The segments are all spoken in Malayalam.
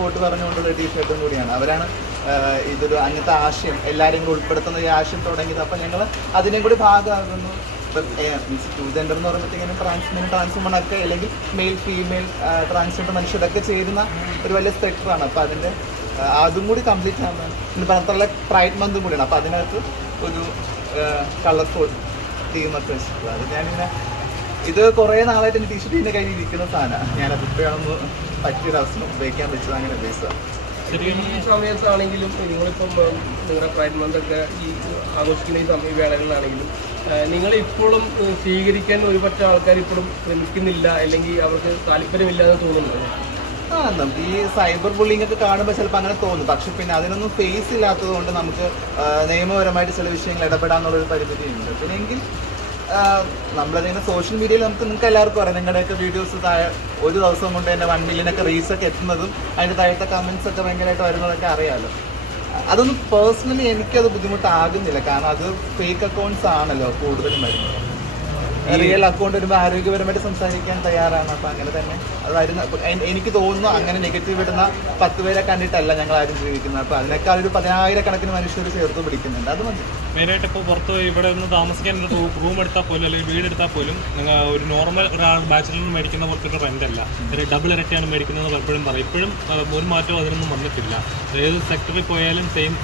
സപ്പോർട്ട് പറഞ്ഞുകൊണ്ടുള്ള ടീഷർട്ടും കൂടിയാണ്. അവരാണ് ഇതൊരു അങ്ങനത്തെ ആശയം. എല്ലാവരെയും കൂടി ഉൾപ്പെടുത്തുന്ന ഈ ആശയം തുടങ്ങിയത്. അപ്പം ഞങ്ങൾ അതിനെയും കൂടി ഭാഗമാകുന്നു. മീൻസ് ടു ജെൻഡർ എന്ന് പറയുമ്പോഴത്തേക്കും ട്രാൻസ്മെൻ ട്രാൻസ്വുമൺ ഒക്കെ അല്ലെങ്കിൽ മെയിൽ ഫീമെയിൽ ട്രാൻസ്ജെൻഡർ മനുഷ്യരൊക്കെ ചേരുന്ന ഒരു വലിയ സ്പെക്ടറാണ് അപ്പം അതിന്റെ അതും കൂടി കംപ്ലീറ്റ് ആവുന്ന പിന്നെ പറഞ്ഞിട്ടുള്ള പ്രൈഡ് മന്തും കൂടിയാണ്. അപ്പം അതിനകത്ത് ഒരു കളർഫുൾ തീമൊക്കെ വെച്ചിട്ടുള്ളത്. അത് ഞാനിങ്ങനെ ഇത് കുറേ നാളായിട്ട് എന്റെ ടീഷർട്ട് എന്റെ കയ്യിൽ ഇരിക്കുന്ന സാധനമാണ്. ഞാനത് ഇപ്പോഴാണ് പറ്റിയൊരു അവസരം ഉപയോഗിക്കാൻ വെച്ചത് അങ്ങനെ ഉദ്ദേശിച്ചതാണ് ഈ സമയത്താണെങ്കിലും നിങ്ങളിപ്പം നിങ്ങളുടെ പ്രൈഡ് മന്ത് ഒക്കെ ഈ ആഘോഷിക്കുന്ന ഈ സമയ വേളകളിലാണെങ്കിലും നിങ്ങൾ ഇപ്പോഴും സ്വീകരിക്കാൻ ഒരുപറ്റ ആൾക്കാർ ഇപ്പോഴും ശ്രമിക്കുന്നില്ല അല്ലെങ്കിൽ അവർക്ക് താല്പര്യമില്ല എന്ന് തോന്നുന്നുണ്ട്? ആ നമുക്ക് ഈ സൈബർ ബുള്ളിംഗ് ഒക്കെ കാണുമ്പോൾ ചിലപ്പോൾ അങ്ങനെ തോന്നും. പക്ഷെ പിന്നെ അതിനൊന്നും ഫേസ് ഇല്ലാത്തത് കൊണ്ട് നമുക്ക് നിയമപരമായിട്ട് ചില വിഷയങ്ങൾ ഇടപെടാന്നുള്ളൊരു പരിമിതിയുണ്ട്. പിന്നെ എങ്കിൽ നമ്മളതിങ്ങനെ സോഷ്യൽ മീഡിയയിൽ നമുക്ക് നിങ്ങൾക്ക് എല്ലാവർക്കും അറിയാം. നിങ്ങളുടെയൊക്കെ വീഡിയോസ് താഴെ ഒരു ദിവസം കൊണ്ട് തന്നെ വൺ മില്യനൊക്കെ റീച്ച് ഒക്കെ എത്തുന്നതും അതിന്റെ താഴത്തെ കമൻസ് ഒക്കെ ഭയങ്കരമായിട്ട് വരുന്നതൊക്കെ അറിയാമല്ലോ അതൊന്നും പേഴ്സണലി എനിക്കത് ബുദ്ധിമുട്ടാകുന്നില്ല. കാരണം അത് ഫേക്ക് അക്കൗണ്ട്സ് ആണല്ലോ കൂടുതലും വരുന്നത്. റിയൽ അക്കൗണ്ട് വരുമ്പോൾ ആരോഗ്യപരമായിട്ട് സംസാരിക്കാൻ തയ്യാറാണ്. അപ്പം അങ്ങനെ തന്നെ അത് വരുന്ന എനിക്ക് തോന്നുന്നു അങ്ങനെ നെഗറ്റീവ് ഇടുന്ന പത്ത് പേരെ കണ്ടിട്ടല്ല ഞങ്ങൾ ആരും ജീവിക്കുന്നത്. അപ്പം അതിനേക്കാൾ ഒരു പതിനായിരക്കണക്കിന് മനുഷ്യർ ചേർത്ത് പിടിക്കുന്നുണ്ട്. അത് മതി. മെയിനായിട്ട് ഇപ്പോൾ പുറത്ത് ഇവിടെ നിന്ന് താമസിക്കാൻ ഒരു റൂം എടുത്താൽ പോലും അല്ലെങ്കിൽ വീട് എടുത്താൽ പോലും നിങ്ങൾ ഒരു നോർമൽ ഒരാൾ ബാച്ചിലറിന് മേടിക്കുന്ന പോലത്തെ റെന്റ് അല്ല. ഒരു ഡബിൾ ഇരട്ടിയാണ് മേടിക്കുന്നത് പലപ്പോഴും പറയും. ഇപ്പോഴും ഒരു മാറ്റവും അതിനൊന്നും വന്നിട്ടില്ല. ഏത് സെക്ടറിൽ പോയാലും സെയിം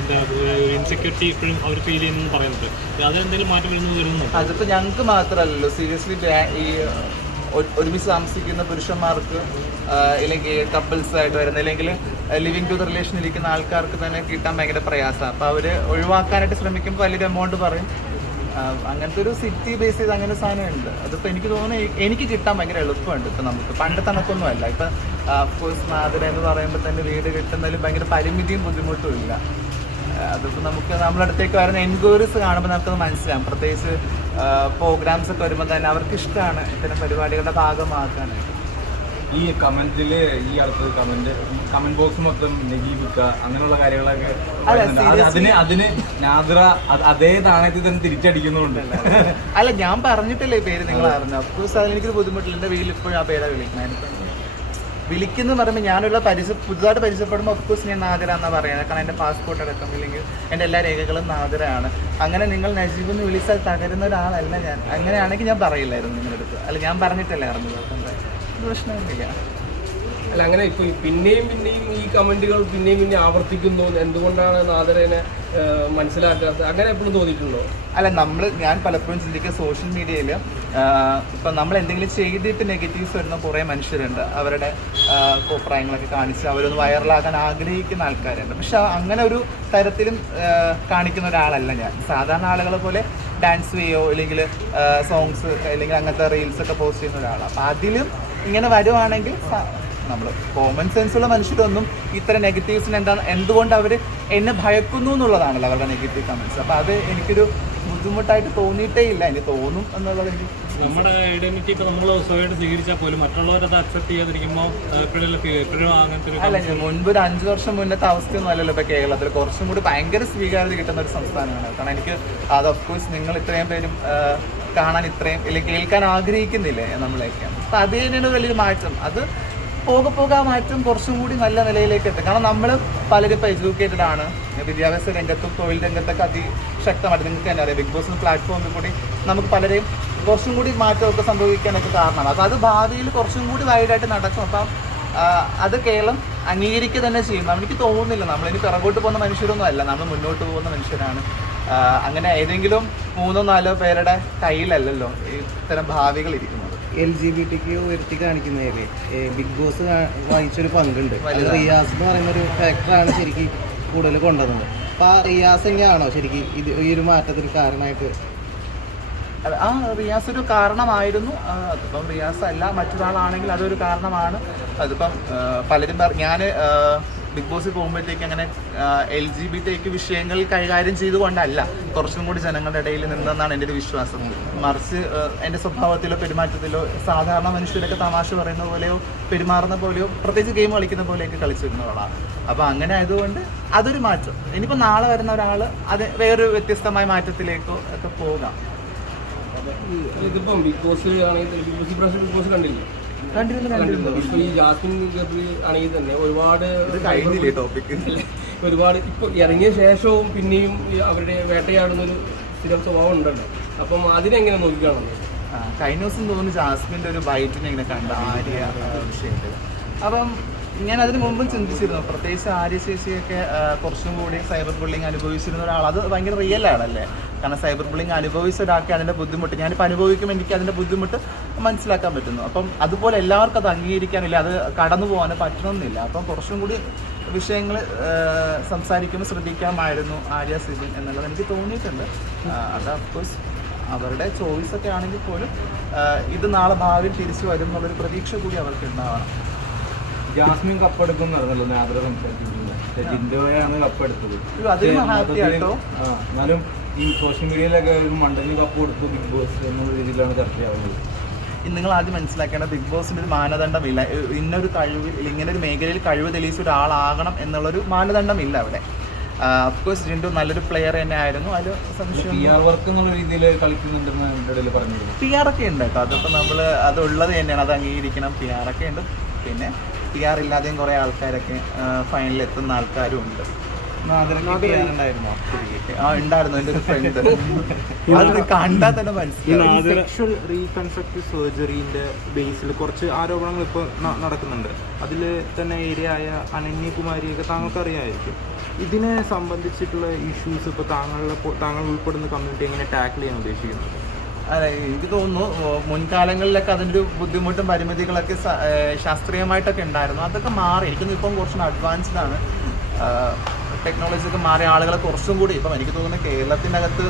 എന്താ ഇൻസെക്യൂരിറ്റി ഇപ്പോഴും അവർ ഫീൽ ചെയ്യുന്നു പറയുന്നുണ്ട്. അതെന്തെങ്കിലും മാറ്റം വരുന്നത് വരുന്നുണ്ട്? അതിപ്പോൾ ഞങ്ങൾക്ക് മാത്രമല്ലല്ലോ സീരിയസ്ലി ഈ ഒരുമിച്ച് താമസിക്കുന്ന പുരുഷന്മാർക്ക് ഇല്ലെങ്കിൽ കപ്പിൾസ് ആയിട്ട് വരുന്ന അല്ലെങ്കിൽ ലിവിങ് ടു ദ റിലേഷൻ ഇരിക്കുന്ന ആൾക്കാർക്ക് തന്നെ കിട്ടാൻ ഭയങ്കര പ്രയാസമാണ് അപ്പോൾ അവർ ഒഴിവാക്കാനായിട്ട് ശ്രമിക്കുമ്പോൾ വലിയൊരു എമൗണ്ട് പറയും. അങ്ങനത്തെ ഒരു സിറ്റി ബേസ് ചെയ്ത് അങ്ങനെ സാധനമുണ്ട്. അതിപ്പോൾ എനിക്ക് തോന്നുന്നു എനിക്ക് കിട്ടാൻ ഭയങ്കര എളുപ്പമുണ്ട് ഇപ്പം നമുക്ക്. പണ്ട് തണുപ്പൊന്നുമല്ല. ഇപ്പം അഫ്കോഴ്സ് മാതിര എന്ന് പറയുമ്പോൾ തന്നെ വീട് കിട്ടുന്നതിൽ ഭയങ്കര പരിമിതിയും ബുദ്ധിമുട്ടും ഇല്ല. അതിപ്പോൾ നമുക്ക് നമ്മളടുത്തേക്ക് വരുന്ന എൻക്വയറീസ് കാണുമ്പോൾ നമുക്ക് മനസ്സിലാവും. പ്രത്യേകിച്ച് പ്രോഗ്രാംസ് ഒക്കെ വരുമ്പോൾ തന്നെ അവർക്ക് ഇഷ്ടമാണ് ഇത്തരം പരിപാടികളുടെ ഭാഗമാക്കാനായിട്ട്. ഈ കമന്റിൽ ഈ അടുത്ത് കമന്റ് കമന്റ് ബോക്സ് മൊത്തം നെഗീവിക്ക അങ്ങനെയുള്ള കാര്യങ്ങളൊക്കെ അതിന് അതിന് നാദ്ര അതേ നാണയത്തിൽ തന്നെ തിരിച്ചടിക്കുന്നുണ്ട് അല്ല ഞാൻ പറഞ്ഞിട്ടില്ലേ ഈ പേര് നിങ്ങൾ അറിഞ്ഞു? അഫ്കോഴ്സ് അതിലെനിക്ക് ബുദ്ധിമുട്ടില്ല. എന്റെ വീട്ടിൽ ഇപ്പോഴും ആ പേരാ വിളിക്കുന്നത്. വിളിക്കുന്ന പറയുമ്പോൾ ഞാനുള്ള പരിചയ പുതുതായിട്ട് പരിചയപ്പെടുമ്പോൾ ഒഫ്കോഴ്സ് ഞാൻ നാദിര എന്നാണ് പറയുന്നത്. കാരണം എന്റെ പാസ്പോർട്ട് അടക്കം ഇല്ലെങ്കിൽ എന്റെ എല്ലാ രേഖകളും നാദിരയാണ് അങ്ങനെ നിങ്ങൾ നജീബ് എന്ന് വിളിച്ചാൽ തകരുന്ന ഒരാളല്ല ഞാൻ. അങ്ങനെയാണെങ്കിൽ ഞാൻ പറയില്ലായിരുന്നു നിങ്ങളുടെ അടുത്ത് അല്ല ഞാൻ പറഞ്ഞിട്ടല്ലേ പ്രശ്നമൊന്നുമില്ല. അല്ല അങ്ങനെ ഇപ്പൊ ഈ പിന്നെയും പിന്നെയും ഈ കമന്റുകൾ പിന്നെയും പിന്നെയും ആവർത്തിക്കുന്നു എന്തുകൊണ്ടാണ് നാദരേനെ മനസ്സിലാക്കാത്തത് അങ്ങനെ എപ്പോഴും തോന്നിയിട്ടുണ്ടോ? അല്ല നമ്മൾ ഞാൻ പലപ്പോഴും ചിന്തിക്കുക സോഷ്യൽ മീഡിയയിൽ ഇപ്പം നമ്മൾ എന്തെങ്കിലും ചെയ്തിട്ട് നെഗറ്റീവ്സ് വരുന്ന കുറേ മനുഷ്യരുണ്ട്. അവരുടെ അഭിപ്രായങ്ങളൊക്കെ കാണിച്ച് അവരൊന്ന് വൈറലാകാൻ ആഗ്രഹിക്കുന്ന ആൾക്കാരുണ്ട്. പക്ഷെ അങ്ങനെ ഒരു തരത്തിലും കാണിക്കുന്ന ഒരാളല്ല ഞാൻ. സാധാരണ ആളുകളെ പോലെ ഡാൻസ് ചെയ്യോ അല്ലെങ്കിൽ സോങ്സ് അല്ലെങ്കിൽ അങ്ങനത്തെ റീൽസ് ഒക്കെ പോസ്റ്റ് ചെയ്യുന്ന ഒരാളാണ് അപ്പം അതിലും ഇങ്ങനെ വരുവാണെങ്കിൽ നമ്മൾ കോമൺ സെൻസുള്ള മനുഷ്യരൊന്നും ഇത്ര നെഗറ്റീവ്സിന് എന്താണ് എന്തുകൊണ്ട് അവർ എന്നെ ഭയക്കുന്നു എന്നുള്ളതാണല്ലോ അവരുടെ നെഗറ്റീവ് കമൻസ് അപ്പോൾ അത് എനിക്കൊരു ബുദ്ധിമുട്ടായിട്ട് തോന്നിയിട്ടേ ഇല്ല എനിക്ക് തോന്നും എന്നുള്ളത് എനിക്ക് നമ്മുടെ ഐഡന്റിറ്റി ഇപ്പോൾ നമ്മൾ സ്വയമായിട്ട് സ്വീകരിച്ചാൽ പോലും മറ്റുള്ളവരത് അക്സെപ്റ്റ് ചെയ്യാതിരിക്കുമ്പോൾ എപ്പോഴും എപ്പോഴും അങ്ങനത്തെ അല്ല മുൻപ് ഒരു അഞ്ച് വർഷം മുന്നത്തെ അവസ്ഥയൊന്നും അല്ലല്ലോ ഇപ്പോൾ കേരളത്തിൽ കുറച്ചും കൂടി ഭയങ്കര സ്വീകാര്യത കിട്ടുന്ന ഒരു സംസ്ഥാനമാണ്. കാരണം എനിക്ക് അത് ഓഫ് കോഴ്സ് നിങ്ങൾ ഇത്രയും പേരും കാണാൻ ഇത്രയും അല്ലെങ്കിൽ കേൾക്കാൻ ആഗ്രഹിക്കുന്നില്ലേ നമ്മളെയൊക്കെ അപ്പം അത് തന്നെയാണ് വലിയൊരു മാറ്റം. അത് പോകെ പോകെ ആ മാറ്റം കുറച്ചും കൂടി നല്ല നിലയിലേക്ക് എത്തും. കാരണം നമ്മൾ പലരും ഇപ്പോൾ എഡ്യൂക്കേറ്റഡ് ആണ്. വിദ്യാഭ്യാസ രംഗത്തും തൊഴിൽ രംഗത്തൊക്കെ അതിശക്തമായിട്ട് നിങ്ങൾക്ക് തന്നെ അറിയാം. ബിഗ് ബോസ് പ്ലാറ്റ്ഫോമിൽ കൂടി നമുക്ക് പലരെയും കുറച്ചും കൂടി മാറ്റമൊക്കെ സംഭവിക്കാനൊക്കെ കാരണമാണ്. അപ്പോൾ അത് ഭാവിയിൽ കുറച്ചും കൂടി വൈഡായിട്ട് നടക്കും. അപ്പം അത് കേരളം അംഗീകരിക്കുക തന്നെ ചെയ്യും. എനിക്ക് തോന്നുന്നില്ല. നമ്മളിനി പിറകോട്ട് പോകുന്ന മനുഷ്യരൊന്നും അല്ല. നമ്മൾ മുന്നോട്ട് പോകുന്ന മനുഷ്യരാണ്. അങ്ങനെ ഏതെങ്കിലും മൂന്നോ നാലോ പേരുടെ കയ്യിലല്ലല്ലോ ഇത്തരം ഭാവികൾ ഇരിക്കുന്നത്. എൽ ജി ബി ടിക്ക് ഉയർത്തി കാണിക്കുന്നതിൽ ബിഗ് ബോസ് വഹിച്ചൊരു പങ്കുണ്ട്. റിയാസ് എന്ന് പറയുന്ന ഒരു ഫാക്ടറാണ് ശരിക്കും കൂടുതൽ കൊണ്ടുവന്നത്. അപ്പോൾ ആ റിയാസ് തന്നെയാണോ ശരിക്കും ഇത് ഈ ഒരു മാറ്റത്തിന് കാരണമായിട്ട്? ആ റിയാസ് ഒരു കാരണമായിരുന്നു. അതിപ്പം റിയാസ് അല്ല മറ്റൊരാളാണെങ്കിൽ അതൊരു കാരണമാണ്. അതിപ്പം പലരും ഞാൻ ബിഗ് ബോസിൽ പോകുമ്പോഴത്തേക്ക് അങ്ങനെ എൽ ജി ബി ടേക്ക് വിഷയങ്ങൾ കൈകാര്യം ചെയ്തുകൊണ്ടല്ല കുറച്ചും കൂടി ജനങ്ങളുടെ ഇടയിൽ നിന്നെന്നാണ് എന്റെ ഒരു വിശ്വാസം. മറിച്ച് എന്റെ സ്വഭാവത്തിലോ പെരുമാറ്റത്തിലോ സാധാരണ മനുഷ്യരൊക്കെ തമാശ പറയുന്ന പോലെയോ പെരുമാറുന്ന പോലെയോ പ്രത്യേകിച്ച് ഗെയിം കളിക്കുന്ന പോലെയൊക്കെ കളിച്ചിരുന്നവളാണ് അപ്പോൾ അങ്ങനെ ആയതുകൊണ്ട് അതൊരു മാറ്റം. ഇനിയിപ്പോൾ നാളെ വരുന്ന ഒരാൾ അത് വേറൊരു വ്യത്യസ്തമായ മാറ്റത്തിലേക്കോ ഒക്കെ പോകാം. ഇതിപ്പം ബിഗ് ബോസ് ആണെങ്കിൽ ബോസ് ബിഗ് ബോസ് കണ്ടില്ലേ? കണ്ടിരുന്നു കണ്ടിരുന്നു. ഇപ്പൊ ഈ ജാസ്മിൻ ഗബ്രി ആണെങ്കിൽ തന്നെ ഒരുപാട് കഴിഞ്ഞില്ലേ ടോപ്പിക് ഒരുപാട് ഇപ്പൊ ഇറങ്ങിയ ശേഷവും പിന്നെയും അവരുടെ വേട്ടയാടുന്ന ഒരു സ്ഥിരം സ്വഭാവം ഉണ്ടല്ലോ. അപ്പം അതിനെങ്ങനെ നോക്കിക്കാണുന്നത്? ആ, കഴിഞ്ഞ ദിവസം തോന്നുന്നു ജാസ്മിന്റെ ഒരു ബൈറ്റിനെ ഇങ്ങനെ കണ്ട ആര്യ വിഷയത്തിൽ അപ്പം ഞാൻ അതിന് മുമ്പും ചിന്തിച്ചിരുന്നു. പ്രത്യേകിച്ച് ആര്യ ഒക്കെ കുറച്ചും കൂടി സൈബർ ബുള്ളിങ് അനുഭവിച്ചിരുന്ന ഒരാൾ അത് ഭയങ്കര റിയൽ ആണല്ലേ? കാരണം സൈബർ ബുള്ളിങ് അനുഭവിച്ച ഒരാൾക്ക് അതിന്റെ ബുദ്ധിമുട്ട് ഞാനിപ്പോൾ അനുഭവിക്കുമ്പോൾ എനിക്ക് അതിന്റെ ബുദ്ധിമുട്ട് മനസ്സിലാക്കാൻ പറ്റുന്നു. അപ്പം അതുപോലെ എല്ലാവർക്കും അത് അംഗീകരിക്കാനില്ല അത് കടന്നു പോകാൻ പറ്റണമെന്നില്ല. അപ്പം കുറച്ചും കൂടി വിഷയങ്ങൾ സംസാരിക്കുമ്പോൾ ശ്രദ്ധിക്കാമായിരുന്നു ആര്യ സിബിൻ എന്നുള്ളത് എനിക്ക് തോന്നിയിട്ടുണ്ട്. അത് അഫ്കോഴ്സ് അവരുടെ ചോയ്സൊക്കെ ആണെങ്കിൽ പോലും ഇത് നാളെ ഭാവിയിൽ തിരിച്ചു വരും എന്നുള്ളൊരു പ്രതീക്ഷ കൂടി അവർക്ക് ഉണ്ടാവണം. ജാസ്മിൻ കപ്പെടുക്കും നടന്നല്ലോ നേരത്തെ സംസാരിച്ചിരുന്നത്. ജിൻഡോയാണ് കപ്പെടുത്തത് എന്നാലും ഈ സോഷ്യൽ മീഡിയയിലൊക്കെ ഒരു മണ്ടന് കപ്പ് കൊടുത്തു ബിഗ് ബോസ് എന്നുള്ള രീതിയിലാണ് ചർച്ചയാവുന്നത്. നിങ്ങൾ ആദ്യം മനസ്സിലാക്കേണ്ട ബിഗ് ബോസിന് ഒരു മാനദണ്ഡമില്ല ഇന്നൊരു കഴിവ് ഇങ്ങനെ ഒരു മേഖലയിൽ കഴിവ് തെളിയിച്ച ഒരാളാകണം എന്നുള്ളൊരു മാനദണ്ഡമില്ല അവിടെ. അഫ്കോഴ്സ് ജിൻഡു നല്ലൊരു പ്ലെയർ തന്നെ ആയിരുന്നു. അതിൽ സംശയം പി ആർ ഒക്കെ ഉണ്ട് കേട്ടോ. അതിപ്പോൾ നമ്മൾ അതുള്ളത് തന്നെയാണ്. അത് അംഗീകരിക്കണം. പി ആർ ഒക്കെ ഉണ്ട്. പിന്നെ പി ആർ ഇല്ലാതെയും കുറേ ആൾക്കാരൊക്കെ ഫൈനലിൽ എത്തുന്ന ആൾക്കാരും ഉണ്ട്. ആ ഉണ്ടായിരുന്നു എന്റെ ഒരു ഫ്രണ്ട് അത് കണ്ടാൽ തന്നെ മനസ്സിലായി സെക്ഷൽ റീകൺസ്ട്രക്റ്റീവ് സർജറിന്റെ ബേസിൽ കുറച്ച് ആരോപണങ്ങൾ ഇപ്പോൾ നടക്കുന്നുണ്ട്. അതിൽ തന്നെ ഏരിയയായ അനന്യകുമാരിയൊക്കെ താങ്കൾക്ക് അറിയാമായിരിക്കും ഇതിനെ സംബന്ധിച്ചിട്ടുള്ള ഇഷ്യൂസ് ഇപ്പോൾ താങ്കളുടെ താങ്കൾ ഉൾപ്പെടുന്ന കമ്മ്യൂണിറ്റി എങ്ങനെ ടാക്കിൾ ചെയ്യാൻ ഉദ്ദേശിക്കുന്നത്? അതെ എനിക്ക് തോന്നുന്നു മുൻകാലങ്ങളിലൊക്കെ അതിന്റെ ബുദ്ധിമുട്ടും പരിമിതികളൊക്കെ ശാസ്ത്രീയമായിട്ടൊക്കെ ഉണ്ടായിരുന്നു. അതൊക്കെ മാറി. എനിക്ക് ഇപ്പം കുറച്ചും അഡ്വാൻസ്ഡ് ആണ്. ടെക്നോളജി ഒക്കെ മാറിയ ആളുകളെ കുറച്ചും കൂടി ഇപ്പം എനിക്ക് തോന്നുന്നു കേരളത്തിന്റെ അകത്ത്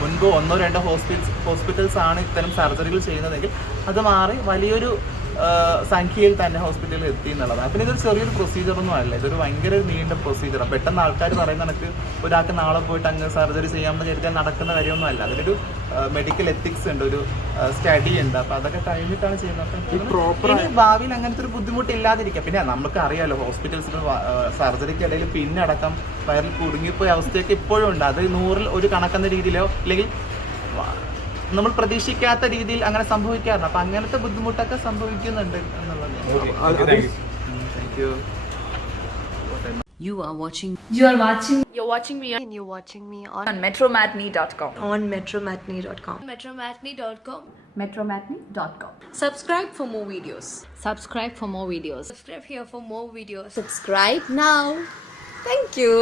മുൻപ് ഒന്നോ രണ്ടോ ഹോസ്പിറ്റൽസ് ഹോസ്പിറ്റൽസ് ആണ് ഇത്തരം സർജറികൾ ചെയ്യുന്നതെങ്കിൽ അത് മാറി വലിയൊരു സംഖ്യയിൽ തന്നെ ഹോസ്പിറ്റലിൽ എത്തി എന്നുള്ളതാണ്. പിന്നെ ഇതൊരു ചെറിയൊരു പ്രൊസീജിയർ ഒന്നും അല്ല. ഇതൊരു ഭയങ്കര നീണ്ട പ്രൊസീജിയറാണ് പെട്ടെന്ന് ആൾക്കാർ പറയുന്ന കണക്ക് ഒരാൾക്ക് നാളെ പോയിട്ട് അങ്ങ് സർജറി ചെയ്യാമെന്ന് കരുതിയാൽ നടക്കുന്ന കാര്യമൊന്നും അല്ല. അതിലൊരു മെഡിക്കൽ എത്തിക്സ് ഉണ്ട്. ഒരു സ്റ്റഡി ഉണ്ട്. അപ്പോൾ അതൊക്കെ കഴിഞ്ഞിട്ടാണ് ചെയ്യുന്നത്. പ്രോപ്പർ എനിക്ക് ഇനി ഭാവിയിൽ അങ്ങനത്തെ ഒരു ബുദ്ധിമുട്ട് ഇല്ലാതിരിക്കാം പിന്നെ നമുക്ക് അറിയാലോ ഹോസ്പിറ്റൽസിൽ സർജറിക്ക് ഇടയിൽ പിന്നടക്കം വയറിൽ കുടുങ്ങിപ്പോയ അവസ്ഥയൊക്കെ ഇപ്പോഴും ഉണ്ട്. അത് നൂറിൽ ഒരു കണക്കെന്ന രീതിയിലോ അല്ലെങ്കിൽ നമ്മൾ പ്രതീക്ഷിക്കാത്ത രീതിയിൽ അങ്ങനെ സംഭവിക്കാറുണ്ട് അപ്പൊ അങ്ങനത്തെ ബുദ്ധിമുട്ടൊക്കെ സംഭവിക്കുന്നുണ്ട് എന്നുള്ളത് You are watching You are watching You're watching me and you're watching me on, on metromatney.com. on metromatney.com. Metromatney.com. Metromatney.com. subscribe for more videos. Subscribe for more videos. Subscribe here for more videos. Subscribe now. Thank you.